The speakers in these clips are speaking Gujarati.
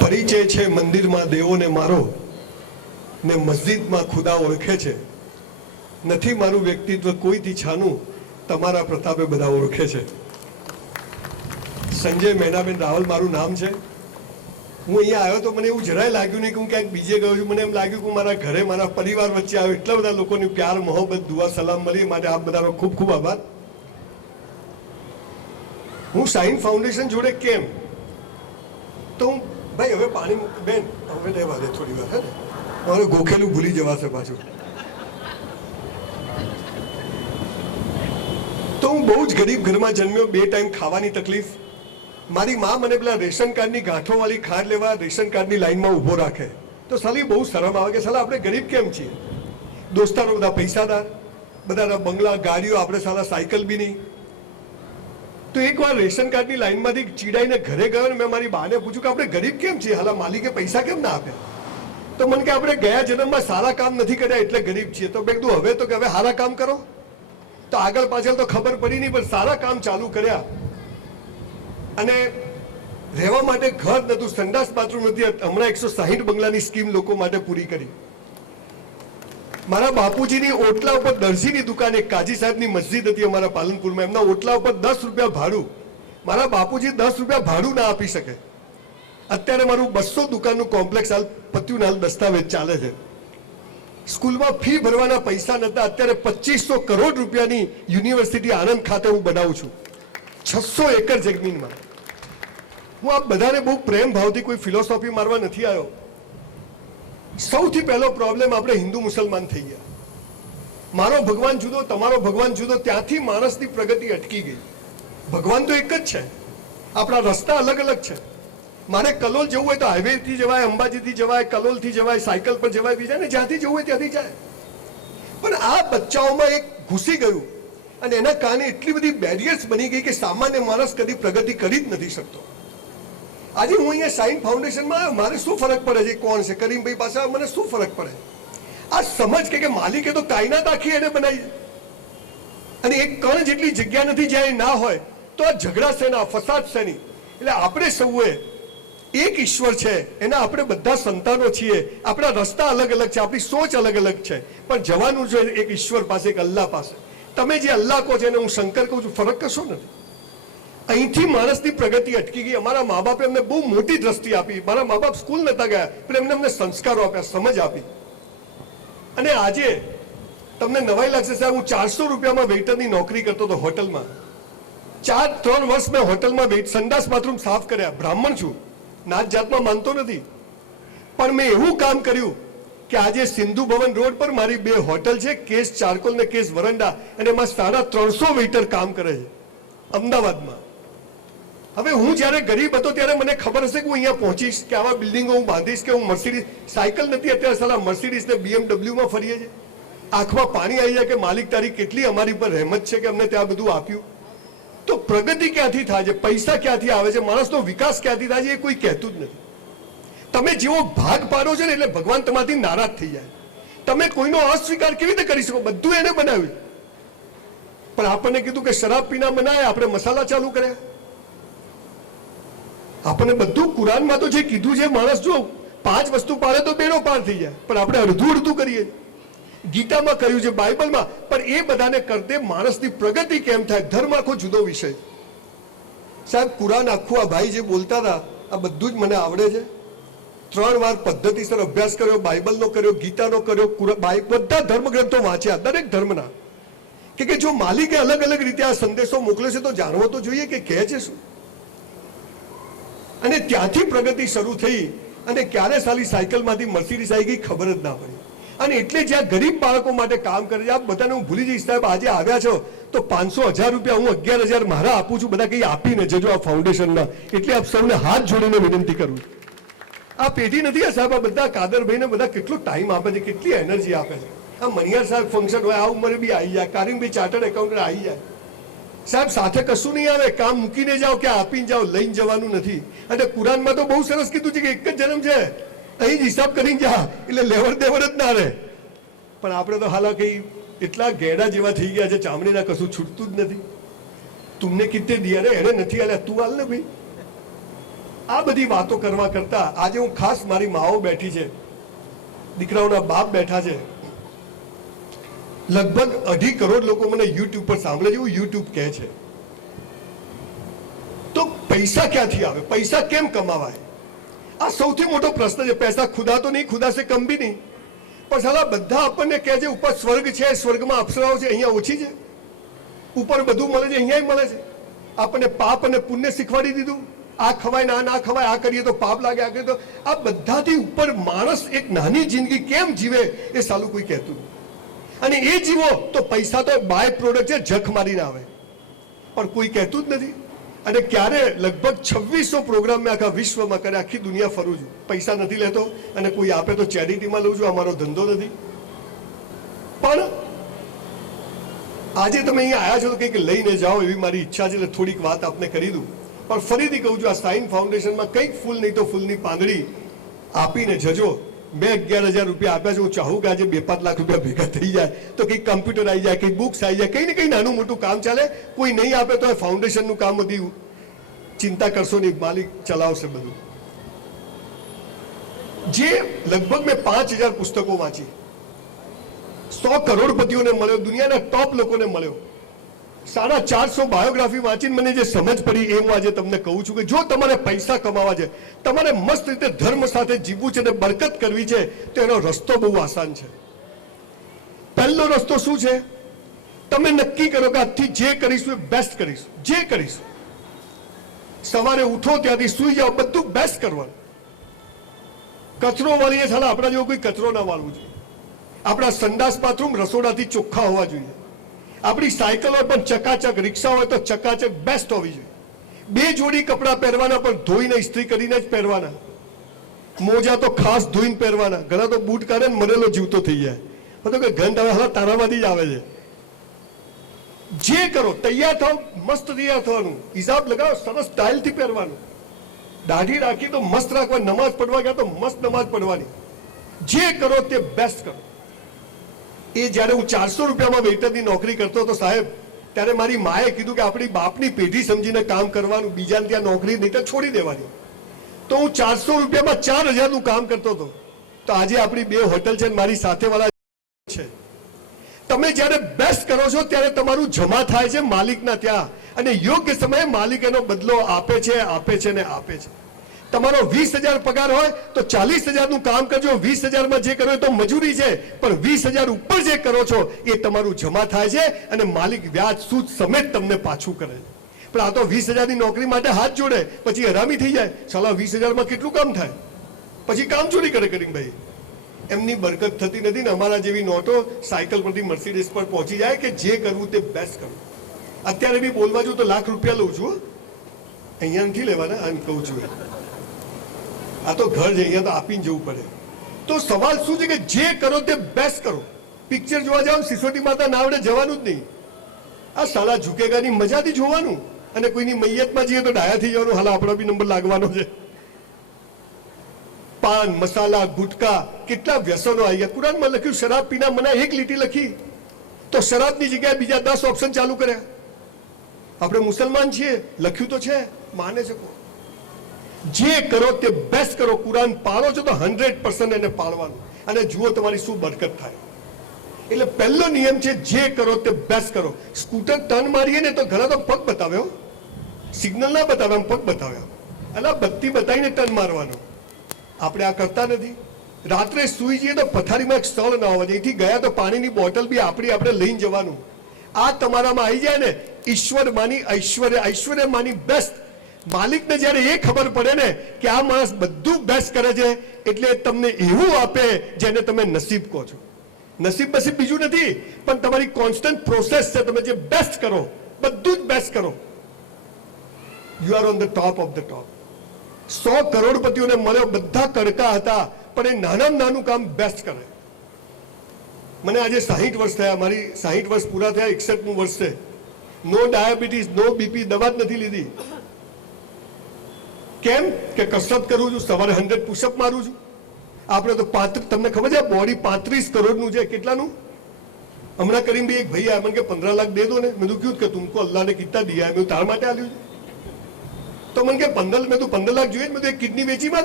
પરિચય છે મંદિરમાં દેવોને મારો ને મસ્જિદમાં ખુદા ઓળખે છે. નથી મારું વ્યક્તિત્વ કોઈથી છાનું, તમારા પ્રતાપે બધા ઓળખે છે. સંજય મૈનાબેન રાવલ મારું નામ છે. હું અહીંયા આવ્યો તો મને એવું જરાય લાગ્યું નહીં કે હું ક્યાંક બીજે ગયો છું. મને એમ લાગ્યું કે મારા ઘરે મારા પરિવાર વચ્ચે આવ્યો. એટલા બધા લોકોની પ્યાર, મોહબ્બત, દુઆ, સલામ મળી માટે આપ બધાનો ખૂબ ખૂબ આભાર. હું સાઇન ફાઉન્ડેશન જોડે કેમ તો હું ભાઈ હવે પાણી બેન હવે લેવા દે થોડી વાર, હે ને મારે ગોખેલું ભૂલી જવાશે પાછું. તો હું બહુ જ ગરીબ ઘરમાં જન્મ્યો. 2 ટાઈમ ખાવાની તકલીફ. મારી મા મને પેલા રેશન કાર્ડની ગાંઠોવાળી ખાંડ લેવા રેશન કાર્ડની લાઈનમાં ઊભો રાખે તો સાલી બહુ શરમ આવે કે સાલા આપણે ગરીબ કેમ છીએ. દોસ્તારો બધા પૈસાદાર, બધાના બંગલા, ગાડીઓ, આપણે સાલા સાયકલ બી નહીં. તો એકવાર રેશન કાર્ડની લાઈનમાંથી ચીડાઈને ઘરે ગયો ને મેં મારી બાને પૂછ્યું કે આપણે ગરીબ કેમ છીએ, હાલા માલિકે પૈસા કેમ ના આપ્યા. તો મને કે આપણે ગયા જન્મમાં સારા કામ નથી કર્યા એટલે ગરીબ છીએ. તો મેં કીધું હવે તો કે હવે સારા કામ કરો. તો આગળ પાછળ તો ખબર પડી નહીં, પણ સારા કામ ચાલુ કર્યા અને રહેવા માટે ઘર નતું, સંડાસ બાથરૂમ નથી. હમણાં 160 બંગલાની સ્કીમ લોકો માટે પૂરી કરી. મારા બાપુજીની ઓટલા ઉપર દરજીની દુકાન, એક કાજી સાહેબની મસ્જિદ હતી અમારા પાલનપુરમાં, એમના ઓટલા ઉપર 10 રૂપિયા ભાડું. મારા બાપુજી 10 રૂપિયા ભાડું ના આપી શકે. અત્યારે મારું 200 દુકાનનું કોમ્પ્લેક્સ હાલ પત્યું, હાલ દસ્તાવેજ ચાલે છે. સ્કૂલમાં ફી ભરવાના પૈસા નતા, અત્યારે 2500 કરોડ રૂપિયાની યુનિવર્સિટી આણંદ ખાતે હું બનાવું છું, 600 એકર જમીનમાં. હું આ બધાને બહુ પ્રેમ ભાવથી કોઈ ફિલોસોફી મારવા નથી આવ્યો. સૌથી પહેલો પ્રોબ્લેમ આપણે હિન્દુ મુસલમાન થઈ ગયા. મારો ભગવાન જુદો, તમારો ભગવાન જુદો, ત્યાંથી માણસની પ્રગતિ અટકી ગઈ. ભગવાન તો એક જ છે, આપણા રસ્તા અલગ અલગ છે. મારે કલોલ જવું હોય તો હાઈવેથી જવાય, અંબાજીથી જવાય, કલોલથી જવાય, સાયકલ પર જવાય, બીજા ને જ્યાંથી જવું હોય ત્યાંથી જાય. પણ આ બચ્ચાઓમાં એક ઘૂસી ગયું અને એના કારણે એટલી બધી બેરિયર્સ બની ગઈ કે સામાન્ય માણસ કદી પ્રગતિ કરી જ નથી શકતો. આજે હું અહીંયા સાઇન ફાઉન્ડેશનમાં આવ્યો, મારે શું ફરક પડે છે કોણ છે, કરીમભાઈ પાસે મને શું ફરક પડે. આ સમજ કે માલિકે તો કાયનાત આખી એને બનાવી અને એક કણ જેટલી જગ્યા નથી જ્યાં ના હોય તો આ ઝઘડા શેના, ફસાદ શેની. એટલે આપણે સૌએ એક ઈશ્વર છે, એના આપણે બધા સંતાનો છીએ. આપણા રસ્તા અલગ અલગ છે, આપણી સોચ અલગ અલગ છે, પણ જવાનું છે એક ઈશ્વર પાસે, એક અલ્લાહ પાસે. તમે જે અલ્લાહ કહો છો એને હું શંકર કહું છું, ફરક કશો નથી. અહીંથી માણસની પ્રગતિ અટકી ગઈ. અમારા મા બાપે અમને બહુ મોટી દ્રષ્ટિ આપી. મારા મા બાપ સ્કૂલ નતા ગયા પણ એમને અમને સંસ્કારો આપ્યા, સમજ આપી. અને આજે તમને નવાઈ લાગશે સાહેબ, હું 400 રૂપિયામાં વેઇટરની નોકરી કરતો હતો હોટલમાં. 3 વર્ષ મેં હોટલમાં સંડાસ બાથરૂમ સાફ કર્યા. બ્રાહ્મણ છું, નાત જાતમાં માનતો નથી, પણ મેં એવું કામ કર્યું કે આજે સિંધુ ભવન રોડ પર મારી 2 હોટલ છે, કેસ ચારકોલ ને કેસ વરંડા, અને એમાં 350 વેઇટર કામ કરે છે અમદાવાદમાં. હવે હું જ્યારે ગરીબ હતો ત્યારે મને ખબર હશે કે હું અહીંયા પહોંચીશ, કે આવા બિલ્ડિંગો હું બાંધીશ, કે હું મર્સિડીઝ, સાયકલ નથી અત્યારે સાલા મર્સિડીઝ ને BMW ફરીએ છીએ. આંખમાં પાણી આવી જાય કે માલિક તારી કેટલી અમારી પર રહેમત છે કે અમને ત્યાં બધું આપ્યું. તો પ્રગતિ ક્યાંથી થાય છે, પૈસા ક્યાંથી આવે છે, માણસનો વિકાસ ક્યાંથી થાય છે, એ કોઈ કહેતું જ નથી. તમે જેવો ભાગ પાડો છો ને એટલે ભગવાન તમારાથી નારાજ થઈ જાય. તમે કોઈનો અસ્વીકાર કેવી રીતે કરી શકો, બધું એને બનાવ્યું. પણ આપણને કીધું કે શરાબ પીના બનાય, આપણે મસાલા ચાલુ કર્યા. આપણને બધું કુરાનમાં તો જે કીધું છે, માણસ જો 5 વસ્તુ પાડે તો બેડો પાર થઈ જાય, પણ આપણે અડધું કરીએ. ગીતામાં કહ્યું છે, બાઇબલમાં, પણ એ બધાને કરતે માણસની પ્રગતિ કેમ થાય, ધર્મ આખો જુદો વિષય. સાહેબ કુરાન આખું આ ભાઈ જે બોલતા હતા આ બધું જ મને આવડે છે. 3 વાર પદ્ધતિસર અભ્યાસ કર્યો, બાઇબલનો કર્યો, ગીતાનો કર્યો, બધા ધર્મગ્રંથો વાંચ્યા, દરેક ધર્મના. કે જો માલિકે અલગ અલગ રીતે આ સંદેશો મોકલ્યો છે તો જાણવો તો જોઈએ કે કહે છે શું. અને ત્યાંથી પ્રગતિ શરૂ થઈ અને ક્યારે સાલી સાયકલમાંથી મર્સિડીઝ આવી ગઈ ખબર જ ના પડી. અને એટલે જ્યાં ગરીબ બાળકો માટે કામ કરે છે, આ બધાને હું ભૂલી જઈશ સાહેબ, આજે આવ્યા છો તો 500-1000 રૂપિયા હું 11,000 મારા આપું છું, બધા કંઈ આપીને જજો આ ફાઉન્ડેશનના. એટલે આપ સૌને હાથ જોડીને વિનંતી કરું. આ પેઢી નથી આ સાહેબ, આ બધા કાદરભાઈને બધા કેટલો ટાઈમ આપે છે, કેટલી એનર્જી આપે છે. આ મનિયાર સાહેબ ફંક્શન હોય આ ઉંમરે બી આવી જાય, કારીમભાઈ ચાર્ટર્ડ એકાઉન્ટન્ટ આવી જાય. સાહેબ સાથે કશું નહીં આવે, કામ મૂકીને જાઓ કે આપીને જાઓ, લઈને જવાનું નથી. અને કુરાનમાં તો બહુ સરસ કીધું છે કે એક જ જન્મ છે, અહીં જ હિસાબ કરીને જા, એટલે લેવડ દેવડ જ ના રહે. પણ આપણે તો હાલા કઈ એટલા ગેડા જેવા થઈ ગયા છે, ચામડીના કશું છૂટતું જ નથી. તુમને કિત્તે દિયા રે, એને નથી આલ્યા, તું હાલ ને ભાઈ. આ બધી વાતો કરવા કરતા આજે હું ખાસ મારી માઓ બેઠી છે, દીકરાઓના બાપ બેઠા છે, લગભગ 2.5 કરોડ લોકો મને યુટ્યુબ પર સાંભળે છે, એવું યુટ્યુબ કહે છે. તો પૈસા ક્યાંથી આવે, પૈસા કેમ કમાવાય, આ સૌથી મોટો પ્રશ્ન છે. પૈસા ખુદા તો નહીં, ખુદા સે કમ ભી નહીં, પણ સાલા બધા આપણને કહે છે ઉપર સ્વર્ગ છે, સ્વર્ગમાં અપ્સરાઓ છે, અહીંયા ઓછી છે, ઉપર બધું મળે છે, અહીંયા મળે છે. આપણને પાપ અને પુણ્ય શીખવાડી દીધું, આ ખવાય ના ખવાય, આ કરીએ તો પાપ લાગે, આ કરીએ તો, આ બધાથી ઉપર માણસ એક નાની જિંદગી કેમ જીવે એ સાલું કોઈ કહેતું. અને એ જીવો તો પૈસા તો બાય પ્રોડક્ટ છે, જખ મારીને આવે, પણ કોઈ કહેતું જ નથી. અને ક્યારે લગભગ 2600 પ્રોગ્રામ મેં આખા વિશ્વમાં કરે, આખી દુનિયા ફરું છું, પૈસા નથી લેતો, અને કોઈ આપે તો ચેરિટીમાં લઉં છું, અમારો ધંધો નથી. પણ આજે તમે અહીંયા આવ્યા છો તો કંઈક લઈને જાઓ એવી મારી ઈચ્છા છે, એટલે થોડીક વાત આપને કરી દઉં. પણ ફરીથી કહું છું, આ સાઈન ફાઉન્ડેશનમાં કંઈક ફૂલ નહીં તો ફૂલની પાંદડી આપીને જજો. મેં 11,000 રૂપિયા આપ્યા છે. હું ચાહું કે આજે 2-5 લાખ રૂપિયા ભેગા થઈ જાય તો કંઈક કમ્પ્યુટર આવી જાય, કંઈક બુક્સ આવી જાય, કંઈ ને કંઈ નાનું મોટું કામ ચાલે. કોઈ નહીં આપે તો ફાઉન્ડેશનનું કામ બધી ચિંતા કરશો નહીં, માલિક ચલાવશે બધું. જે લગભગ મેં 5,000 પુસ્તકો વાંચી, 100 કરોડપતિઓને મળ્યો, દુનિયાના ટોપ લોકોને મળ્યો, 450 બાયોગ્રાફી વાંચીને મને જે સમજ પડી એ હું આજે તમને કહું છું કે જો તમારે પૈસા કમાવા છે, તમારે મસ્ત રીતે ધર્મ સાથે જીવવું છે અને બરકત કરવી છે, તો એનો રસ્તો બહુ આસાન છે. પહેલો રસ્તો શું છે? તમે નક્કી કરો કે આજથી જે કરીશું એ બેસ્ટ કરીશું. જે કરીશું, સવારે ઉઠો ત્યાંથી સુઈ જાઓ, બધું બેસ્ટ કરવાનું. કચરો વાળીએ સાલા આપણા જેવો કોઈ કચરો ના વાળવું જોઈએ. આપણા સંડાસ બાથરૂમ રસોડાથી ચોખ્ખા હોવા જોઈએ. આપણી સાયકલ હોય પણ ચકાચક, રિક્ષા હોય તો ચકાચક બેસ્ટ હોવી જોઈએ. 2 જોડી કપડાં પહેરવાના પણ ધોઈને ઇસ્ત્રી કરીને જ પહેરવાના. મોજા તો ખાસ ધોઈને પહેરવાના. ઘણા તો બૂટ કાઢે ને મરેલો જીવતો થઈ જાય, તો કે ગંધ હવે હા તારામાંથી જ આવે છે. જે કરો, તૈયાર થાવ, મસ્ત તૈયાર થવાનું, હિસાબ લગાવો, સરસ સ્ટાઇલથી પહેરવાનું, દાઢી રાખી તો મસ્ત રાખવાની, નમાઝ પડવા ગયા તો મસ્ત નમાઝ પડવાની. જે કરો તે બેસ્ટ કરો. એ જ્યારે હું 400 રૂપિયામાં વેઇટરની નોકરી કરતો હતો સાહેબ, ત્યારે મારી માએ કીધું કે આપણી બાપની પેઢી સમજીને કામ કરવાનું, બીજાને ત્યાં નોકરી નહીં તો છોડી દેવાની. તો હું 400 રૂપિયામાં 4,000નું કામ કરતો હતો. તો આજે આપણી 2 હોટલ છે, મારી સાથેવાળા છે. તમે જ્યારે બેસ્ટ કરો છો ત્યારે તમારું જમા થાય છે માલિકના ત્યાં, અને યોગ્ય સમયે માલિક એનો બદલો આપે છે, આપે છે ને આપે છે. તમારો 20,000 પગાર હોય તો 40,000નું કામ કરજો. 20,000માં જે કરો તો મજૂરી છે, પણ 20,000 ઉપર જે કરો છો એ તમારું જમા થાય છે, અને માલિક વ્યાજ સૂદ સમેત તમને પાછું કરે. પણ આ તો 20,000ની નોકરી માટે હાથ જોડે, પછી હરામી થઈ જાય. સાલા 20,000માં કેટલું કામ થાય, પછી કામ ચોરી કરે કરીને ભાઈ. એમની બરકત થતી નથી ને અમારા જેવી નોટો સાયકલ પરથી મર્સિડીઝ પર પહોંચી જાય કે જે કરવું તે બેસ્ટ કરવું. અત્યારે બી બોલવા છું તો લાખ રૂપિયા લઉં છું, અહીંયા નથી લેવાના, આમ કહું છું. આ તો ઘર છે, અહીંયા તો આપીને જવું પડે. તો સવાલ શું છે કે જે કરો તે બેસ્ટ કરો. પિક્ચર જોવા જાઓ, સિસોટી માતા ના આવડે જવાનું જ નહીં. આ સાલા ઝુકેગાની મજાથી જોવાનું, અને કોઈની મૈયતમાં જઈએ તો ડાયા થઈ જવાનું, હાલ આપણો બી નંબર લાગવાનો છે. પાન મસાલા ગુટકા કેટલા વ્યસનો આવી ગયા. કુરાનમાં લખ્યું શરાબ પીના મના, 1 લીટી લખી તો શરાબની જગ્યાએ બીજા 10 ઓપ્શન ચાલુ કર્યા. આપણે મુસલમાન છીએ, લખ્યું તો છે, માને છે. જે કરો તે બેસ્ટ કરો. કુરાન પાળો છો તો 100% એને પાળવાનું, અને જુઓ તમારી શું બરકત થાય. એટલે પહેલો નિયમ છે જે કરો તે બેસ્ટ કરો. સ્કૂટર ટર્ન મારીએ ને તો ઘણા તો પગ બતાવ્યો, સિગ્નલ ના બતાવ્યા, પગ બતાવ્યા, એટલે બત્તી બતાવીને ટર્ન મારવાનો. આપણે આ કરતા નથી. રાત્રે સુઈ જઈએ તો પથારીમાં એક સ્થળ ના હોવા જોઈએ. અહીંથી ગયા તો પાણીની બોટલ બી આપણે લઈને જવાનું. આ તમારામાં આવી જાય ને, ઈશ્વર માની ઐશ્વર્ય, ઐશ્વર્ય માની બેસ્ટ. માલિકને જ્યારે એ ખબર પડે ને કે આ માણસ બધું બેસ્ટ કરે છે, એટલે તમને એવું આપે જેને તમે નસીબ કહો છો. નસીબ બીજું નથી, પણ તમારી કોન્સ્ટન્ટ પ્રોસેસ છે. તમે જે બેસ્ટ કરો, બધું જ બેસ્ટ કરો. You are on the top of the top. 100 કરોડપતિઓને મળ્યો, બધા કડકા હતા, પણ એ નાનામાં નાનું કામ બેસ્ટ કરે. મને આજે 60 વર્ષ થયા, મારી 60 વર્ષ પૂરા થયા, 61મું વર્ષ છે. નો ડાયાબિટીસ, નો બીપી, દવા જ નથી લીધી. કેમ કે કસરત કરું છું, સવારે 100 પુશઅપ મારું છું. આપણે તો તમને ખબર છે બોડી 35 કરોડનું છે. કેટલાનું? હમણાં કરીને બી એક ભાઈ આયા મને કે 15 લાખ દે દો ને. મેં કીધું કે તુમકો અલ્લાહ ને કિतना दिया है? મેં તાર માટે આલ્યું છે. તો મને કે 15, મેં તું 15 લાખ જોઈએ, મેં તો એક કિડની વેચી માર.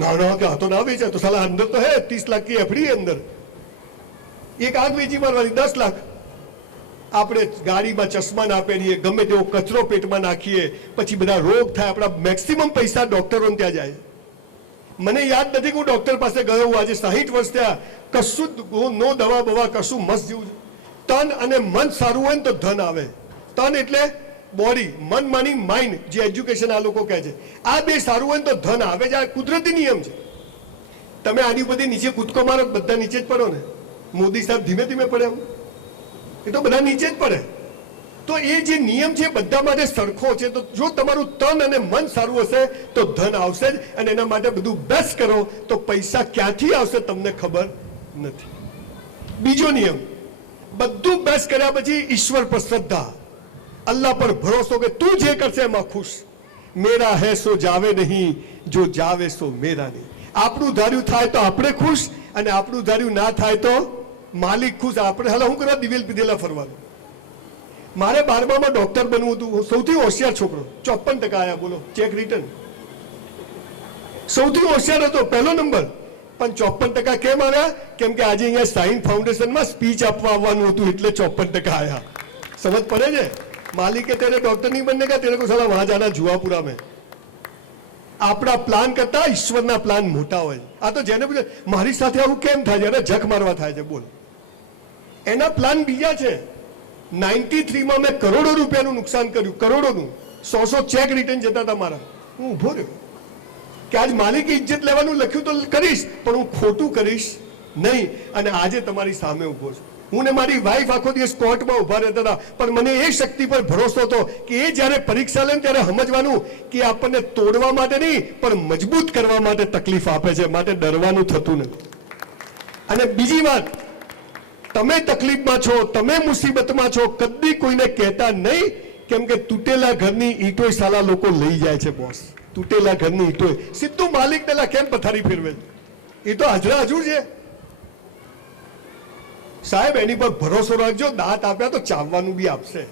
ના ના કે આ તો ના વેચાય, તો સાલા અંદર તો હે 30 લાખ की એફડી અંદર, એક આંખ વેચી મારવાની 10 લાખ. આપણે ગાડીમાં ચશ્મા ના પહેરીએ, ગમે તેવો કચરો પેટમાં નાખીએ, પછી બધા રોગ થાય, આપણા મેક્સિમમ પૈસા ડોક્ટરોને ત્યાં જાય. મને યાદ નથી કે હું ડોક્ટર પાસે ગયો હું આજે 60 વર્ષ થયા, કશું નો દવા બવા કશું મસ્ત જેવું. તન અને મન સારું હોય ને તો ધન આવે. તન એટલે બોડી, મન માની માઇન્ડ, જે એજ્યુકેશન આ લોકો કહે છે, આ બે સારું હોય ને તો ધન આવે છે. આ કુદરતી નિયમ છે. તમે આની બધી નીચે કૂદકો મારો, બધા નીચે જ પડો ને. મોદી સાહેબ ધીમે ધીમે પડે, એ તો બધા નીચે જ પડે. તો એ જે નિયમ છે બધા માટે સરખો છે. તો જો તમારું તન અને મન સારું હશે તો ધન આવશે જ, અને એના માટે બધું બેસ્ટ કરો તો પૈસા ક્યાંથી આવશે તમને ખબર નથી. બીજો નિયમ, બધું બેસ્ટ કર્યા પછી ઈશ્વર પર શ્રદ્ધા, અલ્લાહ પર ભરોસો કે તું જે કરશે એમાં ખુશ. મેરા હે સો જાવે નહીં, જો જાવે સો મેરા નહીં. આપણું ધાર્યું થાય તો આપણે ખુશ, અને આપણું ધાર્યું ના થાય તો માલિક ખુશ. આપણે હાલ હું કરવા દિવેલ પીધેલા ફરવાનું. મારે 12માં ડોક્ટર બનવું હતું. સૌથી હોશિયાર છોકરો, 54% આવ્યા. બોલો, ચેક રિટર્ન. સૌથી હોશિયાર હતો, પહેલો નંબર. પણ 54% કેમ આવ્યા? કેમ કે આજે અહીંયા સાઇન ફાઉન્ડેશનમાં સ્પીચ આપવા આવવાનું હતું, એટલે 54% આવ્યા. સમજ પડે છે? માલિકે તેરે ડોક્ટર નહીં બનને કા, તેરે કો સાલા વહાં જાના જુવાપુરા મેં. આપણા પ્લાન કરતા ઈશ્વરના પ્લાન મોટા હોય. આ તો જેને પૂછે મારી સાથે આવું કેમ થાય, જ્યારે જખ મારવા થાય છે. બોલ, એના પ્લાન બીજા છે. 93માં મેં કરોડો રૂપિયાનું નુકસાન કર્યું, કરોડોનું. 100 ચેક રિટર્ન જતા હતા મારા. હું ઊભો રહ્યો કે આજ માલિકે ઇજ્જત લેવાનું લખ્યું તો કરીશ, પણ હું ખોટું કરીશ નહીં. અને આજે તમારી સામે ઊભો છું. હું ને મારી વાઈફ આખો દિવસ કોર્ટમાં ઊભા રહેતા હતા, પણ મને એ શક્તિ પર ભરોસો હતો કે એ જ્યારે પરીક્ષા લે ત્યારે સમજવાનું કે આપણને તોડવા માટે નહીં પણ મજબૂત કરવા માટે તકલીફ આપે છે, માટે ડરવાનું થતું નથી. અને બીજી વાત, તમે તકલીફમાં છો, તમે મુસીબતમાં છો, કદી કોઈને કહેતા નહીં. કેમ કે તૂટેલા ઘરની ઈંટોય સાલા લોકો લઈ જાય છે બોસ. તૂટેલા ઘરની ઈંટોય સીધું માલિક પેલા કેમ પથારી ફેરવે છે? એ તો હાજરા હજુર છે. સાહેબ એની પર ભરોસો રાખજો. દાંત આપ્યા તો ચાવવાનું બી આપશે.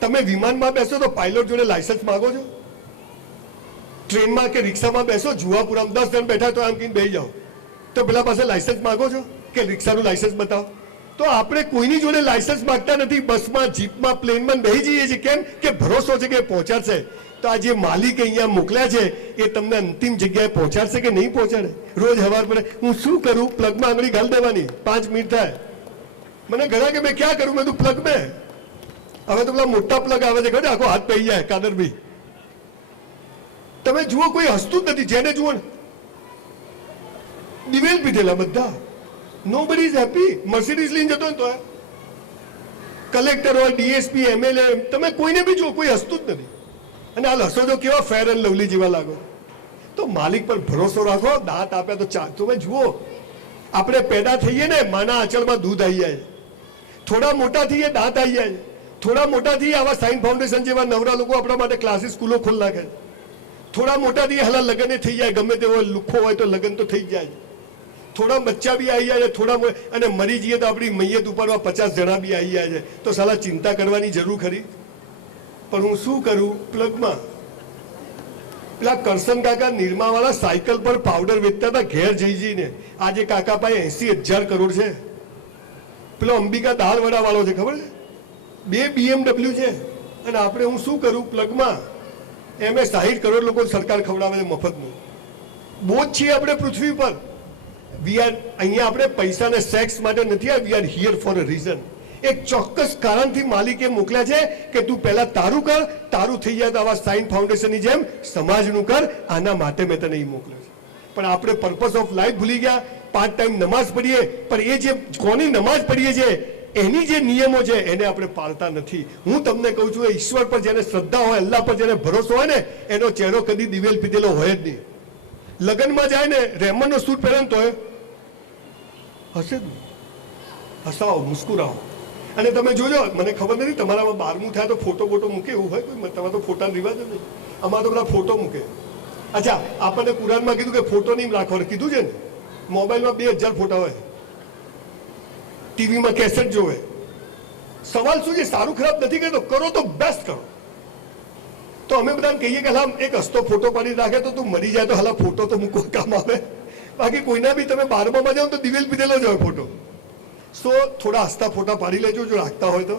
તમે વિમાનમાં બેસો તો પાયલોટ જોડે લાયસન્સ માંગો છો? ટ્રેનમાં કે રિક્ષામાં બેસો, જુવાપુરામાં 10 જણ બેઠા તો આમ કહીને બેસી જાઓ, તો પેલા પાસે લાયસન્સ માંગો છો કે રિક્ષાનું લાયસન્સ બતાવો? તો આપણે કોઈની જોડે લાયસન્સ માંગતા નથી. બસમાં, જીપમાં, પ્લેનમાં બેસી જઈએ છીએ. કેમ કે ભરોસો છે કે પહોંચાડશે. તો આ જે માલિક અહીંયા મોકલ્યા છે એ તમને અંતિમ જગ્યાએ પહોંચાડશે કે નહીં પહોંચાડે? રોજ સવાર પડે હું શું કરું, પ્લગમાં આંગળી ઘાલ દેવાની, 5 મિનિટ થાય. મને ઘણા કે મેં ક્યાં કરું, મેં તું પ્લગ મેં. હવે તો પેલા મોટા પ્લગ આવે છે, ખબર? આખો હાથ પડી જાય. કાદરભાઈ તમે જુઓ, કોઈ હસતું જ નથી. જેને જુઓ દિવેલ પીધેલા બધા. Nobody is happy. મર્સિડીઝ લઈને જતો ને તો કલેક્ટર હોય, ડીએસપી, એમએલએ, તમે કોઈને બી જુઓ, કોઈ હસતું જ નથી. અને આ હસો તો કેવા ફેર એન્ડ લવલી જેવા લાગો. તો માલિક પર ભરોસો રાખો. દાંત આપ્યા તો ચા. તમે જુઓ, આપણે પેદા થઈએ ને, માના આંચળમાં દૂધ આવી જાય. થોડા મોટા થઈએ દાંત આવી જાય. થોડા મોટા થઈએ આવા સાઇન ફાઉન્ડેશન જેવા નવરા લોકો આપણા માટે ક્લાસીસ, સ્કૂલો ખોલ નાખે. થોડા મોટા થઈએ હાલા લગ્ન થઈ જાય. ગમે તેવો લુખ્ખો હોય તો લગ્ન તો થઈ જાય. થોડા બચ્ચા બી આવી જાય, થોડા, અને મરી જઈએ તો આપણી મૈયત ઉપાડવા 50 જણા બી આવી જાય છે. તો સાલા ચિંતા કરવાની જરૂર ખરી? પણ હું શું કરું, પ્લગમાં પેલા કરશન કાકા નિરમાવાળા સાયકલ પર પાવડર વેચતા હતા ઘેર જઈ જઈને. આજે કાકા પાસે 80,000 કરોડ છે. પેલો અંબિકા દાળ વડા વાળો છે, ખબર છે? 2 BMW છે. અને આપણે હું શું કરું, પ્લગમાં એમ 60 કરોડ લોકો સરકાર ખવડાવે છે મફતનું. બોજ છીએ આપણે પૃથ્વી પર. અહીંયા આપણે પૈસા ને સેક્સ માટે નથી આવ્યા. We are here for a reason. એક ચોક્કસ કારણથી માલિકે મોકલ્યા છે કે તું પહેલા તારું કર, તારું થઈ જાય તો આવા સાઇન ફાઉન્ડેશનની જેમ સમાજનું કર. આના માટે મેં તને અહીં મોકલ્યો છે. પણ આપણે પર્પઝ ઓફ લાઈફ ભૂલી ગયા. 5 ટાઈમ નમાઝ પઢીએ, પણ એ જે કોની નમાઝ પઢીએ છે એની જે નિયમો છે એને આપણે પાળતા નથી. હું તમને કહું છું, ઈશ્વર પર જેને શ્રદ્ધા હોય, અલ્લાહ પર જેને ભરોસો હોય ને, એનો ચહેરો કદી દિવેલ પીધેલો હોય જ નહીં. લગ્નમાં જાય ને, રેમનનો સૂટ પહેરે ને તોય હશે જ. હસાવો, મુસ્કુરાવો. અને તમે જોજો, મને ખબર નથી તમારામાં 12મું થાય તો ફોટો મૂકે એવું હોય કોઈ? તમારે તો ફોટા રિવાજ જ નહીં. અમારે તો બધા ફોટો મૂકે. અચ્છા, આપણને કુરાનમાં કીધું કે ફોટો નહીં રાખવાનું કીધું છે ને. મોબાઈલમાં 2000 ફોટા હોય, ટીવીમાં કેસેટ જોવે. સવાલ શું છે? સારું ખરાબ નથી કરતો, કરો તો બેસ્ટ કરો. તો અમે બધાને કહીએ કે હાલ એક હસતો ફોટો પાડી રાખે તો તું મરી જાય તો હાલ ફોટો તો મૂકવા કામ આવે. બાકી કોઈના બી તમે 12માં જાઓ તો દિવેલ પીધેલો જ હોય ફોટો. સો થોડા હસતા ફોટા પાડી લેજો જો રાખતા હોય તો.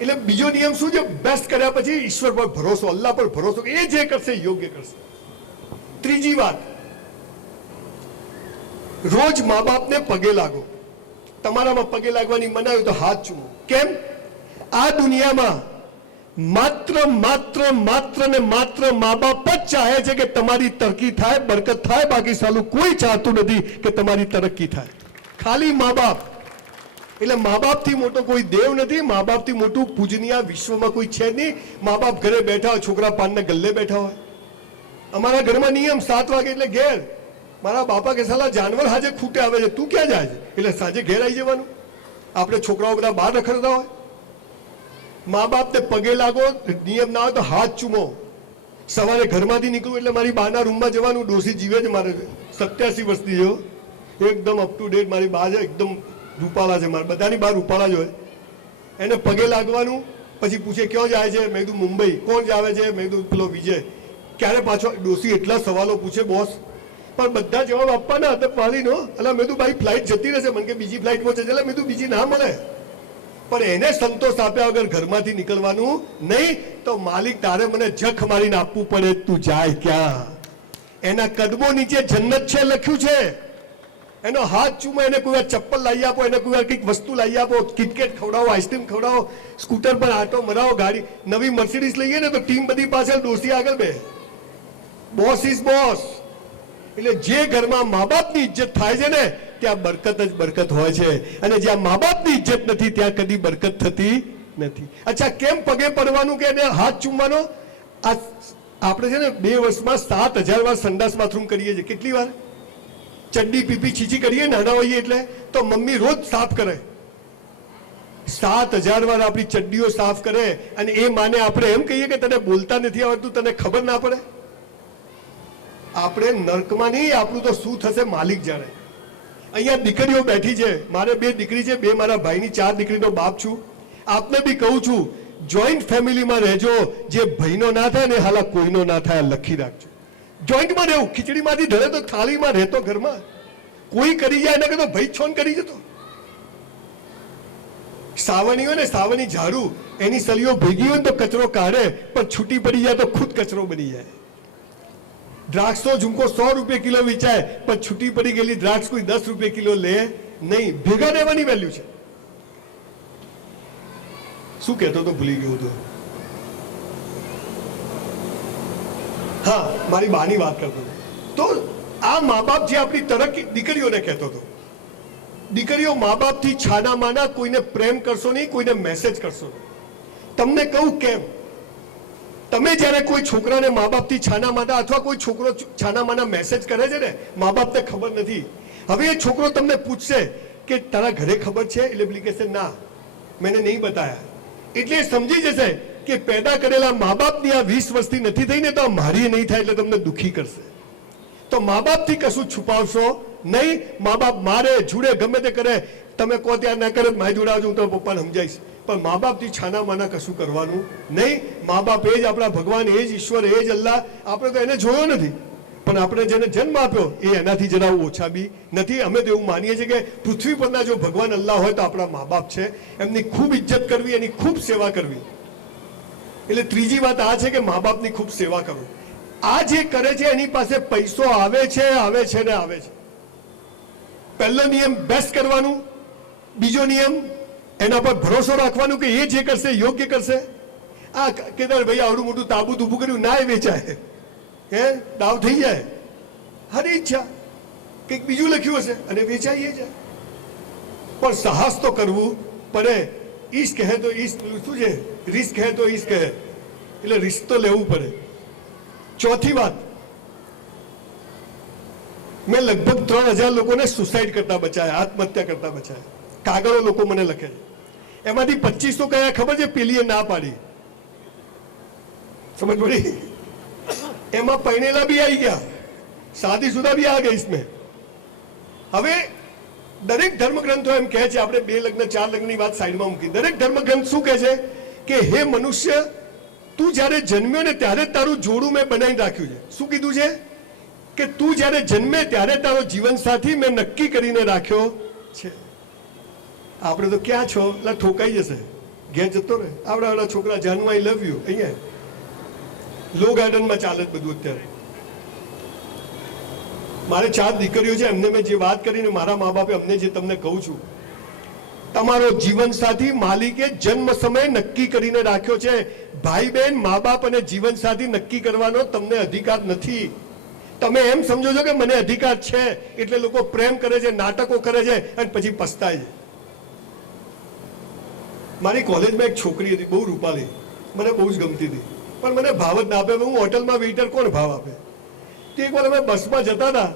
એટલે બીજો નિયમ શું છે? બેસ્ટ કર્યા પછી ઈશ્વર પર ભરોસો, અલ્લાહ પર ભરોસો, એ જે કરશે યોગ્ય કરશે. ત્રીજી વાત, રોજ મા બાપને પગે લાગો. તમારામાં પગે લાગવાની મનાય તો હાથ ચૂમો. કેમ? આ દુનિયામાં માત્ર માત્ર માત્ર ને માત્ર મા બાપ જ ચાહે છે કે તમારી તરક્કી થાય, બરકત થાય. બાકી સાલું કોઈ ચાહતું નથી કે તમારી તરક્કી થાય. ખાલી મા બાપ. એટલે મા બાપથી મોટો કોઈ દેવ નથી, મા બાપથી મોટું પૂજનીય વિશ્વમાં કોઈ છે નહીં. મા બાપ ઘરે બેઠા હોય, છોકરા પાનને ગલ્લે બેઠા હોય. અમારા ઘરમાં નિયમ 7 વાગે એટલે ઘેર. મારા બાપા કે સાલા જાનવર હાજે ખૂટે આવે છે, તું ક્યાં જાય છે? એટલે સાંજે ઘેર આવી જવાનું. આપણે છોકરાઓ બધા બહાર રખડતા હોય. મા બાપને પગે લાગો, નિયમ ના હોય તો હાથ ચૂમો. સવારે ઘરમાંથી નીકળું એટલે મારી બાના રૂમમાં જવાનું. ડોસી જીવે છે મારે, 87 વર્ષની જેવો, એકદમ અપ ટુ ડેટ. મારી બા છે એકદમ રૂપાળા છે, મારે બધાની બહાર રૂપાળા જ હોય. એને પગે લાગવાનું. પછી પૂછે ક્યાં જાય છે? મેં કીધું મુંબઈ. કોણ જાવે છે? મેં કીધું પેલો વિજય. ક્યારે પાછો? ડોસી એટલા સવાલો પૂછે બોસ, પણ બધા જવાબ આપવાના હતા પાડીનો. એટલે મેં કીધું ભાઈ ફ્લાઇટ જતી રહેશે. મને કે બીજી ફ્લાઇટમાં છે. એટલે મેં કીધું બીજી ના મળે. પણ એને સંતોષ આપ્યા વગર ઘરમાંથી નીકળવાનું નહીં. તો માલિક તારે મને જખ મારીને આપવું પડે. તું જાય ક્યાં? એના કદમો નીચે જન્નત છે લખ્યું છે. એનો હાથ ચૂમો. એને કોઈ વાર ચપ્પલ લાવી આપો, એને કોઈ વાર કંઈક વસ્તુ લાવી આપો, કિટકેટ ખવડાવો, આઈસ્ક્રીમ ખવડાવો, સ્કૂટર પર આટો મરાવો, ગાડી નવી મર્સિડીઝ લઈએ ને તો ટીમ બધી પાછળ, ડોસી આગળ બે. Boss is boss. એટલે જે ઘરમાં મા બાપની ઇજ્જત થાય છે ને ત્યાં બરકત જ બરકત હોય છે. અને જ્યાં મા બાપની ઇજ્જત નથી ત્યાં કદી બરકત થતી નથી. અચ્છા, કેમ પગે પડવાનું કે એને હાથ ચૂમવાનો? આ આપણે છે ને 2 વર્ષમાં 7000 વાર સંડાસ બાથરૂમ કરીએ છીએ. કેટલી વાર? ચડ્ડી પીપી છીછી કરીએ નાના હોઈએ એટલે. તો મમ્મી રોજ સાફ કરે. 7000 વાર આપણી ચડ્ડીઓ સાફ કરે. અને એ માને આપણે એમ કહીએ કે તને બોલતા નથી આવડતું, તને ખબર ના પડે? આપણે નર્કમાં નહીં, આપણું તો શું થશે માલિક જાણે. અહીંયા દીકરીઓ બેઠી છે. મારે 2 દીકરી છે, 2 મારા ભાઈની, 4 દીકરીનો બાપ છું. આપને બી કહું છું, જોઈન્ટ ફેમિલીમાં રહેજો. જે ભાઈનો ના થાય ને હાલા કોઈનો ના થાય, લખી રાખજો. જોઈન્ટમાં રહેવું. ખીચડીમાંથી ધરે તો થાળીમાં રહેતો ઘરમાં. કોઈ કરી જાય ને કે તો ભાઈ છોન કરી જતો. સાવણી હોય ને, સાવણી ઝાડુ, એની સળીઓ ભેગી હોય ને તો કચરો કાઢે, પણ છૂટી પડી જાય તો ખુદ કચરો બની જાય. દ્રાક્ષનો ઝુમકો 100 રૂપિયા કિલો વેચાય, પણ છૂટી પડી ગયેલી દ્રાક્ષ કોઈ 10 રૂપિયા કિલો લે નહીં. ભેગા રહેવાની વેલ્યુ છે. શું કહેતો તો ભૂલી ગયો તો. હા, મારી બાની વાત કરતો હતો. તો આ મા બાપ જે આપણી તરક્કી, દીકરીઓને કહેતો હતો, દીકરીઓ મા બાપથી છાના માના, કોઈને પ્રેમ કરશો નહીં, કોઈને મેસેજ કરશો નહીં. તમને કહું કેમ? તમે જ્યારે કોઈ છોકરાને મા બાપથી છાના માના અથવા કોઈ છોકરો છાના માના મેસેજ કરે છે ને, મા બાપને ખબર નથી. હવે એ છોકરો તમને પૂછશે કે તારા ઘરે ખબર છે? એટલે પેલી કહેશે ના, મેને નહીં બતાયા. એટલે સમજી જશે કે પેદા કરેલા મા બાપની આ 20 વર્ષથી નથી થઈ ને તો મારી નહીં થાય, એટલે તમને દુઃખી કરશે. તો મા બાપથી કશું છુપાવશો નહીં. મા બાપ મારે જુડે ગમે તે કરે, તમે કહો ત્યાં ના કરે, મારી જોડે આવજો, હું તો પપ્પાને સમજાવીશ. પણ મા બાપથી છાના માના કશું કરવાનું નહીં. મા બાપ એ જ આપણા ભગવાન, એ જ ઈશ્વર, એ જ અલ્લાહ. આપણે તો એને જોયો નથી, પણ આપણે જેને જન્મ આપ્યો એ એનાથી જરા ઓછા બી નથી. અમે તો એવું માનીએ છીએ કે પૃથ્વી પરના જો ભગવાન અલ્લાહ હોય તો આપણા મા બાપ છે. એમની ખૂબ ઇજ્જત કરવી, એની ખૂબ સેવા કરવી. એટલે ત્રીજી વાત આ છે કે મા બાપની ખૂબ સેવા કરો. આ જે કરે છે એની પાસે પૈસો આવે છે ને આવે છે. પહેલો નિયમ બેસ્ટ કરવાનું. બીજો નિયમ એના પર ભરોસો રાખવાનું કે એ જે કરશે યોગ્ય કરશે. આ કેદાર ભાઈ આવડું મોટું તાબૂત ઊભું કર્યું, ના એ વેચાય, હે દાવ થઈ જાય. હરી ઈચ્છા કંઈક બીજું લખ્યું હશે અને વેચાઈએ જાય. પણ સાહસ તો કરવું પડે. ઈશ્ક હે તો ઈશ્ક, શું છે, રિસ્ક હે તો ઈશ્ક હે. એટલે રિસ્ક તો લેવું પડે. ચોથી વાત, મેં લગભગ 3000 લોકોને સુસાઇડ કરતા બચાયા, આત્મહત્યા કરતા બચાયા. કાગળો લોકો મને લખે છે. એમાંથી 25 કયા ખબર છે? પેલીએ ના પાડી. સમજ પડી? એમાં પૈણેલા બી આવી ગયા, શાદીશુદા બી આ ગઈ इसमें. હવે દરેક ધર્મગ્રંથો એમ કહે છે, આપણે 2 લગ્ન 4 લગ્નની વાત સાઈડમાં મૂકી, દરેક ધર્મગ્રંથ શું કહે છે કે હે મનુષ્ય, તું જ્યારે જન્મ્યો ને ત્યારે જ તારું જોડું મેં બનાવીને રાખ્યું છે. શું કીધું છે? કે તું જ્યારે જન્મે ત્યારે તારો જીવન સાથી મેં નક્કી કરીને રાખ્યો છે. આપણે તો ક્યાં છો એટલે ઠોકાઈ જશે, ઘેર જતો રહે. આવડા છોકરા જાનુ આઈ લવ યુ અહીંયા લો ગાર્ડનમાં ચાલે જ બધું. અત્યારે મારે 4 દીકરીઓ છે, એમને મેં જે વાત કરીને મારા મા બાપે અમને જે તમને કહું છું, તમારો જીવન સાથી માલિકે જન્મ સમય નક્કી કરીને રાખ્યો છે. ભાઈ બહેન, મા બાપ અને જીવન સાથી નક્કી કરવાનો તમને અધિકાર નથી. તમે એમ સમજો છો કે મને અધિકાર છે એટલે લોકો પ્રેમ કરે છે, નાટકો કરે છે અને પછી પસ્તાય છે. મારી કોલેજમાં એક છોકરી હતી, બહુ રૂપાળી, મને બહુ જ ગમતી હતી, પણ મને ભાવ જ ના આપે. હું હોટલમાં વેઇટર, કોણ ભાવ આપે? તે એકવાર અમે બસમાં જતા હતા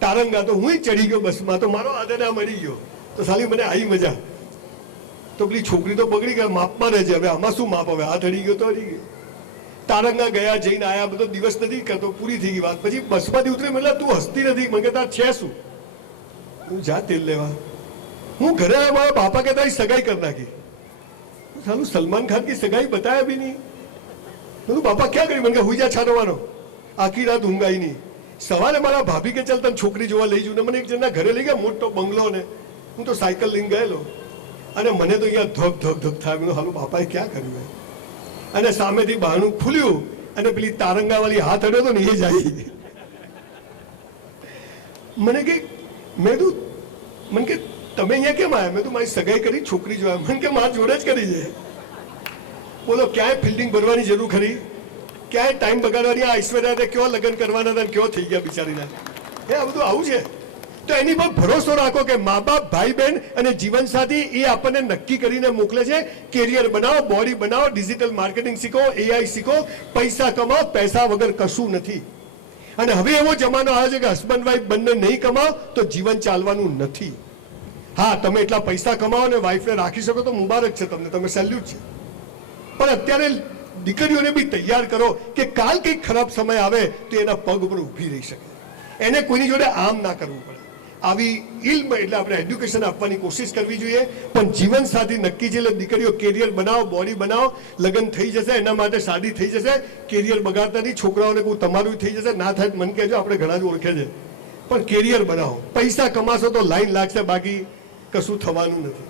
તારંગા, તો હું ચડી ગયો બસમાં, તો મારો આદર આ મળી ગયો, તો સાલી મને આવી મજા. તો પેલી છોકરી તો બગડી ગયા, માપમાં રહે છે. હવે આમાં શું માપ? હવે હાથ અડી ગયો તો અડી ગયો. તારંગા ગયા, જઈને આયા, બધો દિવસ નથી કરતો, પૂરી થઈ ગઈ વાત. પછી બસમાંથી ઉતરી, મતલબ તું હસતી નથી. મને કહેતા છે શું? હું જા તેલ લેવા. હું ઘરે આવ્યા, મારા બાપા કહેતા સગાઈ કરી નાખી. સાલું સલમાન ખાન की સગાઈ બતાયા બી નહીં. બધું બાપા ક્યાં કરી? મને હુઈ જા છાનવાનો. આખી રાત ઊંઘ આવી નહીં. સવારે મારા ભાભી કે ચાલ તને છોકરી જોવા લઈ જઉં ને મને એક જણના ઘરે લઈ ગયા, મોટો બંગલો ને. હું તો સાયકલ લઈને ગયેલો અને મને તો અહીંયા ધક ધક ધક થાય. મેં હાલું બાપાએ ક્યાં કર્યું? અને સામેથી બહારનું ખુલ્યું અને પેલી તારંગાવાળી હાથ અડ્યો તો ને એ જાય. મને કે મેં તું મને કે તમે અહીંયા કેમ આવ્યા? મેં તું મારી સગાઈ કરી, છોકરી જોયા. મને કે મારા જોડે જ કરી છે. બોલો, ક્યાંય ફિલ્ડિંગ ભરવાની જરૂર ખરી? ક્યાંય ટાઈમ બગાડવાની? આ ઐશ્વર્યા કેવા લગ્ન કરવાના હતા, કેવો થઈ ગયા બિચારીના. આ બધું આવું છે. તો એની પર ભરોસો રાખો કે મા બાપ, ભાઈ બહેન અને જીવનસાથી એ આપણને નક્કી કરીને મોકલે છે. કેરિયર બનાવો, બોડી બનાવો, ડિજિટલ માર્કેટિંગ શીખો, AI શીખો, પૈસા કમાઓ. પૈસા વગર કશું નથી. અને હવે એવો જમાનો આવ્યો છે કે હસબન્ડ વાઈફ બંને નહીં કમાઓ તો જીવન ચાલવાનું નથી. હા, તમે એટલા પૈસા કમાઓ ને વાઈફને રાખી શકો તો મુબારક છે તમને, તમે સેલ્યુટ છે. પણ અત્યારે દીકરીઓને બી તૈયાર કરો કે કાલ કંઈક ખરાબ સમય આવે તો એના પગ પર ઊભી રહી શકે. એને કોઈની જોડે આમ ના કરવું પડે. આવી ઇલ્મ એટલે આપણે એડ્યુકેશન આપવાની કોશિશ કરવી જોઈએ. પણ જીવન સાથી નક્કી છે એટલે દીકરીઓ કેરિયર બનાવો, બોડી બનાવો. લગ્ન થઈ જશે, એના માટે શાદી થઈ જશે. કેરિયર બગાડતા નહીં. છોકરાઓને કહું તમારું થઈ જશે, ના થાય મને કહેજો, આપણે ઘણા જ ઓળખે છે. પણ કેરિયર બનાવો. પૈસા કમાશો તો લાઈન લાગશે, બાકી કશું થવાનું નથી.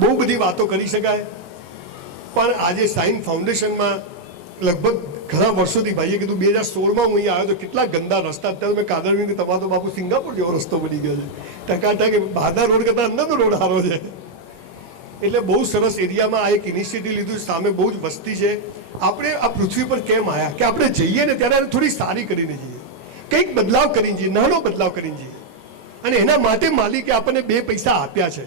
બહુ બધી વાતો કરી શકાય, પણ આજે સાઇન ફાઉન્ડેશનમાં લગભગ ઘણા વર્ષોથી ભાઈએ કીધું 2016માં હું અહીંયા આવ્યો તો કેટલા ગંદા રસ્તા. અત્યારે મેં કાદરવીને તમારો બાપુ સિંગાપુર જેવો રસ્તો બની ગયો છે. ટકા બહારના રોડ કરતા અંદરનો રોડ સારો છે. એટલે બહુ સરસ એરિયામાં આ એક ઇનિશિયેટિવ લીધું. સામે બહુ જ વસ્તી છે. આપણે આ પૃથ્વી પર કેમ આવ્યા? કે આપણે જઈએ ને ત્યારે થોડી સારી કરીને જઈએ, કંઈક બદલાવ કરીને જઈએ, નાનો બદલાવ કરીને જઈએ. અને એના માટે માલિકે આપણને 2 પૈસા આપ્યા છે,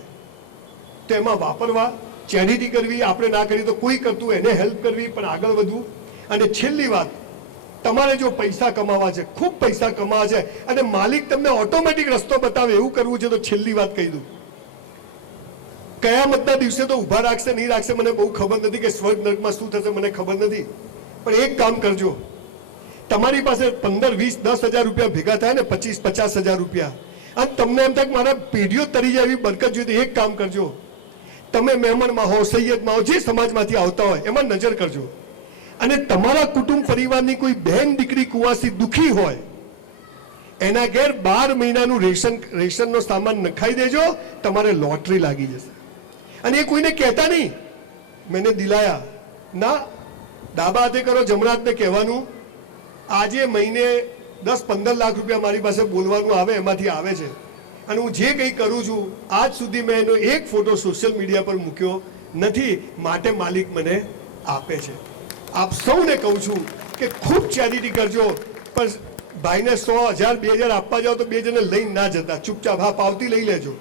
તો એમાં વાપરવા, ચેરિટી કરવી. આપણે ના કરીએ તો કોઈ કરતું, એને હેલ્પ કરવી, પણ આગળ વધવું. અને છેલ્લી વાત, તમારે જો પૈસા કમાવા છે, ખૂબ પૈસા કમાવા છે અને માલિક તમને ઓટોમેટિક રસ્તો બતાવે એવું કરવું છે, તો છેલ્લી વાત કહી દઉં. કયામતના દિવસે તો ઊભા રાખશે નહીં રાખશે મને બહુ ખબર નથી, કે સ્વર્ગ નરકમાં શું થશે મને ખબર નથી. પણ એક કામ કરજો, તમારી પાસે 15, 20, 10,000 રૂપિયા ભેગા થાય ને, 25, 50,000 રૂપિયા, અને તમને એમ થાય કે મારા પેઢીઓ તરી જાય એવી બરકત જોઈએ, તો એક કામ કરજો, તમે મહેમાનમાં હો, સૈયદમાં હો, જે સમાજમાંથી આવતા હોય એમાં નજર કરજો. અને તમારા કુટુંબ પરિવારની કોઈ બહેન દીકરી કુવાસી દુખી હોય, એના ઘેર 12 મહિનાનું રેશનનો સામાન નખાઈ દેજો, તમારે લોટરી લાગી જશે. અને એ કોઈને કહેતા નહીં મેને દિલાયા ના, ડાબા હાથે કરો, જમણા હાથને કહેવાનું. આજે મહિને 10-15 લાખ રૂપિયા મારી પાસે બોલવાનું આવે, એમાંથી આવે છે. અને હું જે કંઈ કરું છું આજ સુધી મેં એનો એક ફોટો સોશિયલ મીડિયા પર મૂક્યો નથી, માટે માલિક મને આપે છે. આપ સૌને કહું છું કે ખૂબ ચેરિટી કરજો, પણ ભાઈને 100,000, 2,000 આપવા જાઓ તો 2 જણને લઈને ના જતા, ચૂપચાપ હા પાવતી લઈ લેજો.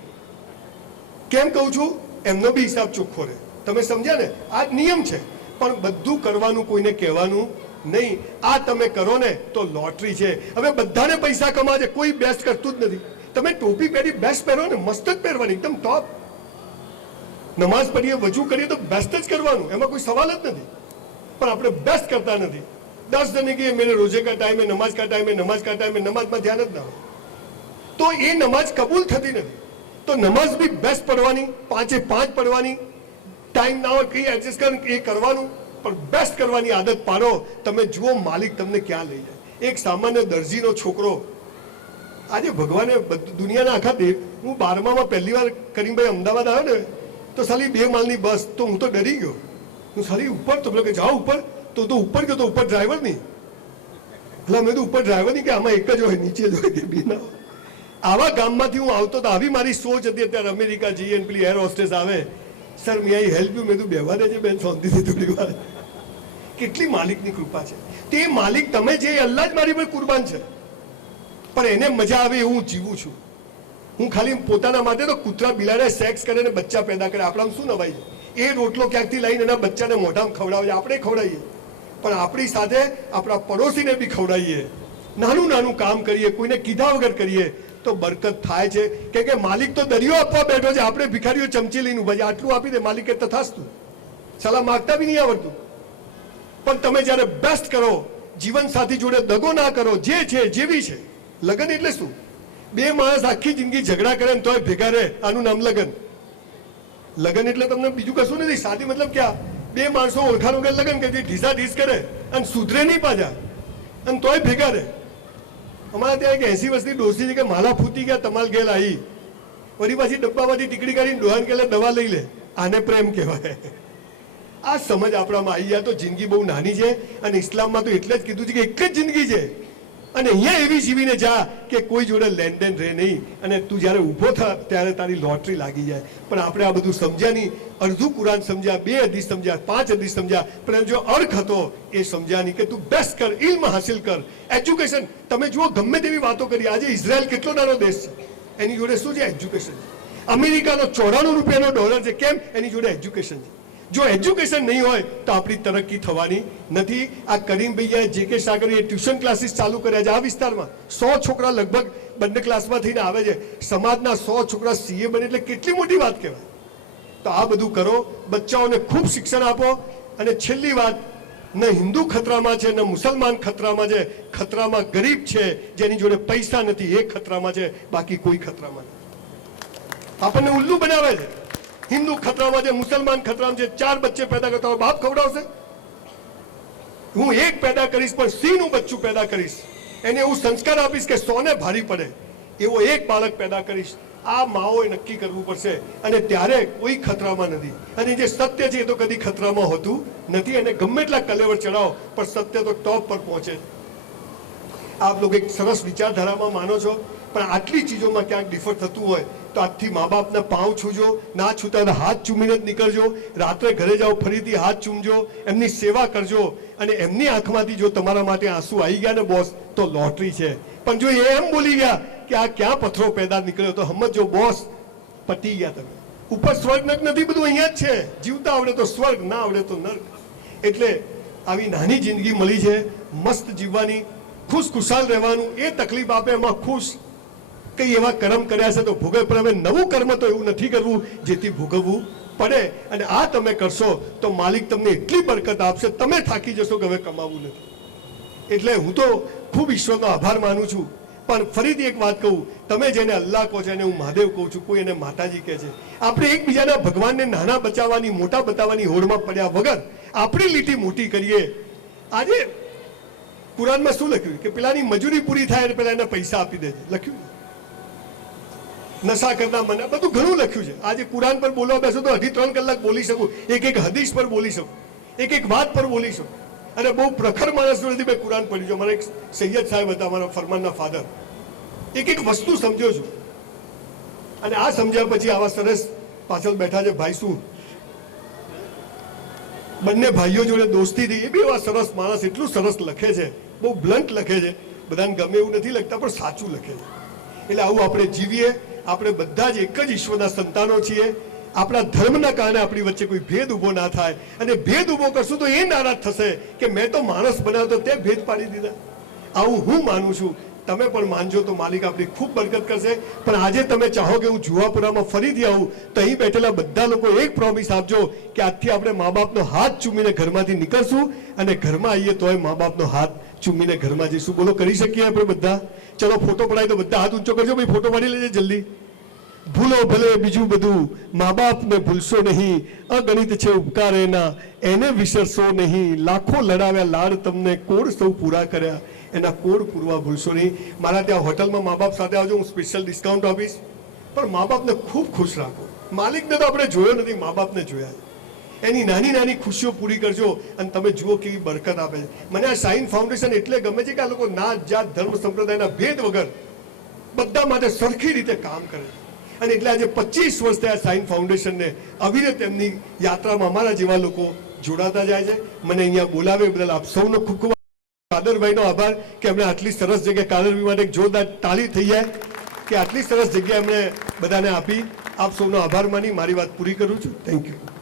કેમ કહું છું? એમનો બી હિસાબ ચોખ્ખો રહે. તમે સમજ્યા ને? આ નિયમ છે. પણ બધું કરવાનું, કોઈને કહેવાનું નહીં. આ તમે કરો ને તો લોટરી છે. હવે બધાને પૈસા કમાવા છે, કોઈ બેસ્ટ કરતું જ નથી. તમે ટોપી પહેરી બેસ્ટ પહેરો ને, મસ્ત જ પહેરવાની, એકદમ ટોપ. નમાઝ પઢીએ, વજુ કરીએ તો બેસ્ટ જ કરવાનું, એમાં કોઈ સવાલ જ નથી. પણ આપણે બેસ્ટ કરતા નથી. 10 જણે કહીએ મેરે રોજે કા ટાઈમ है, नमाज का टाइम है, नमाज का टाइम है, नमाजમાં ધ્યાન જ ના હોય તો એ નમાજ કબૂલ થતી નથી. તો નમાઝ બી બેસ્ટ પડવાની, 5 એ 5 પડવાની. ટાઈમ ના હોય કઈ એડજસ્ટ કરી એ કરવાનું. પણ બેસ્ટ કરવાની આદત પાડો. તમે જુઓ માલિક તમને ક્યાં લઈ જાય. એક સામાન્ય દરજીનો છોકરો, આજે ભગવાને દુનિયાના આખા હું 12માં પહેલી વાર કરીમભાઈ અમદાવાદ આવ્યો ને તો સાલી 2 માળની બસ, તો હું તો ડરી ગયો. હું સાલી ઉપર તો પેલો કે જાઓ ઉપર, તો ઉપર ગયો તો ઉપર ડ્રાઈવર નહીં. એટલે મેં તો ઉપર ડ્રાઈવર નહીં કે આમાં એક જ હોય, નીચે જ હોય કે બી ના. આવા ગામમાંથી હું આવતો તો આવી મારી સોચ હતી. અત્યારે અમેરિકા જઈએ ને પેલી એર હોસ્ટેસ આવે, sir May I help you, મેં તું બેહવા દેજે બેન શાંતિથી થોડી વાર. કેટલી માલિકની કૃપા છે. તે માલિક તમે જે અલ્લાહ જ મારી પર કુરબાન છે, પણ એને મજા આવે એવું જીવું છું હું. ખાલી પોતાના માટે તો કૂતરા બિલાડે સેક્સ કરે ને બચ્ચા પેદા કરે, આપણામાં શું નવાઈ છે? એ રોટલો ક્યાંકથી લઈને એના બચ્ચાને મોઢામાં ખવડાવે છે, આપણે ખવડાવીએ, પણ આપણી સાથે આપણા પડોશીને બી ખવડાવીએ. નાનું નાનું કામ કરીએ, કોઈને કીધા વગર કરીએ તો બરકત થાય છે. કેમ કે માલિક તો દરિયો આપવા બેઠો છે, આપણે ભિખારીઓ ચમચી લઈને ઉભા છે. આટલું આપી દે માલિકે તથાસ્તું, સલાહ માગતા બી નહીં આવડતું. પણ તમે જ્યારે બેસ્ટ કરો, જીવન સાથી જોડે દગો ના કરો, જે છે જેવી છે. લગ્ન એટલે શું? 2 માણસ આખી જિંદગી ઝઘડા કરે ને તોય ભેગા રહે, આનું નામ લગ્ન. લગ્ન એટલે તમને બીજું કશું નથી. શાદી મતલબ ક્યાં? 2 માણસો ઓળખાણ વગર લગ્ન કરી ઢીસા ઢીસ કરે અને સુધરે નહીં પાછા, અને તોય ભેગા રહે. અમારા ત્યાં એક 80 વર્ષની ડોસી છે કે માલા ફૂટી ગયા તમાલ ગેલ આવી, વળી પાછી ડબ્બામાંથી ટીકડી કાઢીને ડોહાન કે દવા લઈ લે. આને પ્રેમ કહેવાય. આ સમજ આપણામાં આવી જાય તો જિંદગી બહુ નાની છે. અને ઇસ્લામમાં તો એટલે જ કીધું છે કે એક જ જિંદગી છે, અને અહીંયા એવી જીવીને જા કે કોઈ જોડે લેનદેન રહે નહીં, અને તું જ્યારે ઊભો થા ત્યારે તારી લોટરી લાગી જાય. પણ આપણે આ બધું સમજ્યા નહીં. અડધું કુરાન સમજ્યા, 2 હદીસ સમજ્યા, 5 હદીસ સમજ્યા, પણ જો અર્થ હતો એ સમજ્યા નહીં કે તું બેસ્ટ કર, ઇલ્મ હાસિલ કર, એજ્યુકેશન. તમે જુઓ ગમે તેવી વાતો કરી, આજે ઇઝરાયલ કેટલો નાનો દેશ છે, એની જોડે શું છે? એજ્યુકેશન. અમેરિકાનો 94 રૂપિયાનો ડોલર છે, કેમ? એની જોડે એજ્યુકેશન છે. જો એજ્યુકેશન નહીં હોય તો આપણી તરક્કી થવાની નથી. આ કરીમભાઈએ જે કે સાગરીએ ટ્યુશન ક્લાસીસ ચાલુ કર્યા છે આ વિસ્તારમાં. 100 છોકરા લગભગ બંને ક્લાસમાં થઈને આવે છે. સમાજના 100 છોકરા સીએ બને એટલે કેટલી મોટી વાત કહેવાય. તો આ બધું કરો, બચ્ચાઓને ખૂબ શિક્ષણ આપો. અને છેલ્લી વાત, ન હિન્દુ ખતરામાં છે, ન મુસલમાન ખતરામાં છે. ખતરામાં ગરીબ છે, જેની જોડે પૈસા નથી, એ ખતરામાં છે, બાકી કોઈ ખતરામાં નથી. આપણને ઉલ્લુ બનાવે છે. હિન્દુ ખતરામાં છે, મુસલમાન ખતરામાં છે. 4 બચ્ચે પેદા કરતા બાપ ખવડાવશે? હું 1 પેદા કરીશ, પણ સિંહનું બચ્ચું પેદા કરીશ. એને એવું સંસ્કાર આપીશ કે 100 ને ભારી પડે એવો 1 બાળક પેદા કરીશ. આ માઓએ નક્કી કરવું પડશે. અને ત્યારે કોઈ ખતરામાં નથી. અને જે સત્ય છે એ તો કદી ખતરામાં હોતું નથી. અને ગમે એટલા કલેવર ચડાવો, પણ સત્ય તો ટોપ પર પહોંચે. આપ લોકો એક સરસ વિચારધારામાં માનો છો, પણ આટલી ચીજોમાં ક્યાંક ડિફર થતું હોય તો આજથી મા બાપના પાઉં છૂજો, ના છૂતા તો હાથ ચૂમીને જ નીકળજો. રાત્રે ઘરે જાઓ ફરીથી હાથ ચૂમજો, એમની સેવા કરજો. અને એમની આંખમાંથી જો તમારા માટે આંસુ આવી ગયા ને બોસ, તો લોટરી છે. પણ જો એ એમ બોલી ગયા કે આ ક્યાં પથ્થરો પેદા નીકળ્યો, તો સમજો બોસ, પતી ગયા તમે. ઉપર સ્વર્ગ નર્ક નથી, બધું અહીંયા જ છે. જીવતા આવડે તો સ્વર્ગ, ના આવડે તો નર્ક. એટલે આવી નાની જિંદગી મળી છે, મસ્ત જીવવાની, ખુશખુશાલ રહેવાનું. એ તકલીફ આપે એમાં ખુશ. કઈ એવા કર્મ કર્યા છે તો ભોગવ, પણ હવે નવું કર્મ તો એવું નથી કરવું જેથી ભોગવવું પડે. અને આ તમે કરશો તો માલિક તમને એટલી બરકત આપશે, તમે થાકી જશો કે હવે કમાવું નથી. એટલે હું તો ખૂબ ઈશ્વરનો આભાર માનું છું. પણ ફરીથી એક વાત કહું, તમે જેને અલ્લાહ કહો છો એને હું મહાદેવ કહું છું, કોઈ એને માતાજી કહે છે. આપણે એકબીજાના ભગવાનને નાના બચાવવાની, મોટા બતાવવાની હોડમાં પડ્યા વગર આપણી લીટી મોટી કરીએ. આજે કુરાનમાં શું લખ્યું કે પેલાની મજૂરી પૂરી થાય અને પેલા એને પૈસા આપી દેજે, લખ્યું. નશા કરતા મને બધું ઘણું લખ્યું છે. આજે કુરાન પર બોલવા બેસો તો 2.5-3 કલાક બોલી શકું, એક હદીસ પર બોલી શકું, એક વાત પર બોલી શકું. અને બહુ પ્રખર માણસ જોડેથી મેં કુરાન પડ્યું છે. મારા એક સૈયદ સાહેબ હતા, મારા ફરમાનના ફાધર. એક વસ્તુ સમજ્યો છું. અને આ સમજ્યા પછી આવા સરસ પાછળ બેઠા છે ભાઈ, શું બંને ભાઈઓ જોડે દોસ્તી થઈ, એ બી એવા સરસ માણસ, એટલું સરસ લખે છે, બહુ બ્લન્ટ લખે છે. બધાને ગમે એવું નથી લખતા, પણ સાચું લખે છે. એટલે આવું આપણે જીવીએ. આપણે બધા જ એક જ ઈશ્વરના સંતાનો છીએ. આપણા ધર્મના કારણે આપણી વચ્ચે કોઈ ભેદ ઊભો ના થાય. અને ભેદ ઊભો કરશું તો એ નારાજ થશે કે મેં તો માણસ બનાવ્યો તો તે ભેદ પાડી દીધા. આવું હું માનું છું. તમે પણ માનજો તો માલિક આપણી ખૂબ બરકત કરશે. પણ આજે તમે ચાહો કે હું જુવાપુરામાં ફરીથી આવું, તો અહીં બેઠેલા બધા લોકો એક પ્રોમિસ આપજો કે આજથી આપણે મા બાપનો હાથ ચૂમીને ઘરમાંથી નીકળશું, અને ઘરમાં આવીએ તોય મા બાપનો હાથ ચૂમીને ઘરમાં જઈશું. બોલો, કરી શકીએ આપણે બધા? ચલો ફોટો પડાવી તો બધા હાથ ઊંચો કરજો ભાઈ, ફોટો પાડી લેજે જલ્દી. ભૂલો ભલે બીજું બધું, મા બાપને ભૂલશો નહીં, અગણિત છે ઉપકાર એના, એને વિસરશો નહીં, લાખો લડાવ્યા લાડ તમને, કોડ સૌ પૂરા કર્યા, એના કોડ પૂરવા ભૂલશો નહીં. મારા ત્યાં હોટલમાં મા બાપ સાથે આવજો, હું સ્પેશિયલ ડિસ્કાઉન્ટ આપીશ, પણ મા બાપને ખૂબ ખુશ રાખો. માલિકને તો આપણે જોયો નથી, મા બાપને જોયા. એની નાની નાની ખુશીઓ પૂરી કરજો અને તમે જુઓ કેવી બરકત આપે છે. મને આ શાહીન ફાઉન્ડેશન એટલે ગમે છે કે આ લોકો નાત જાત ધર્મ સંપ્રદાયના ભેદ વગર બધા માટે સરખી રીતે કામ કરે છે. અને એટલે આજે 25 વર્ષ થયા શાહીન ફાઉન્ડેશનને અવિરત એમની યાત્રામાં અમારા જેવા લોકો જોડાતા જાય છે. મને અહીંયા બોલાવે બદલ આપ સૌનો ખૂબ ખૂબ કાદરભાઈનો આભાર કે એમણે આટલી સરસ જગ્યા, કાદરભાઈ માટે એક જોરદાર તાળી થઈ જાય કે આટલી સરસ જગ્યા એમણે બધાને આપી. આપ સૌનો આભાર માની મારી વાત પૂરી કરું છું. Thank you.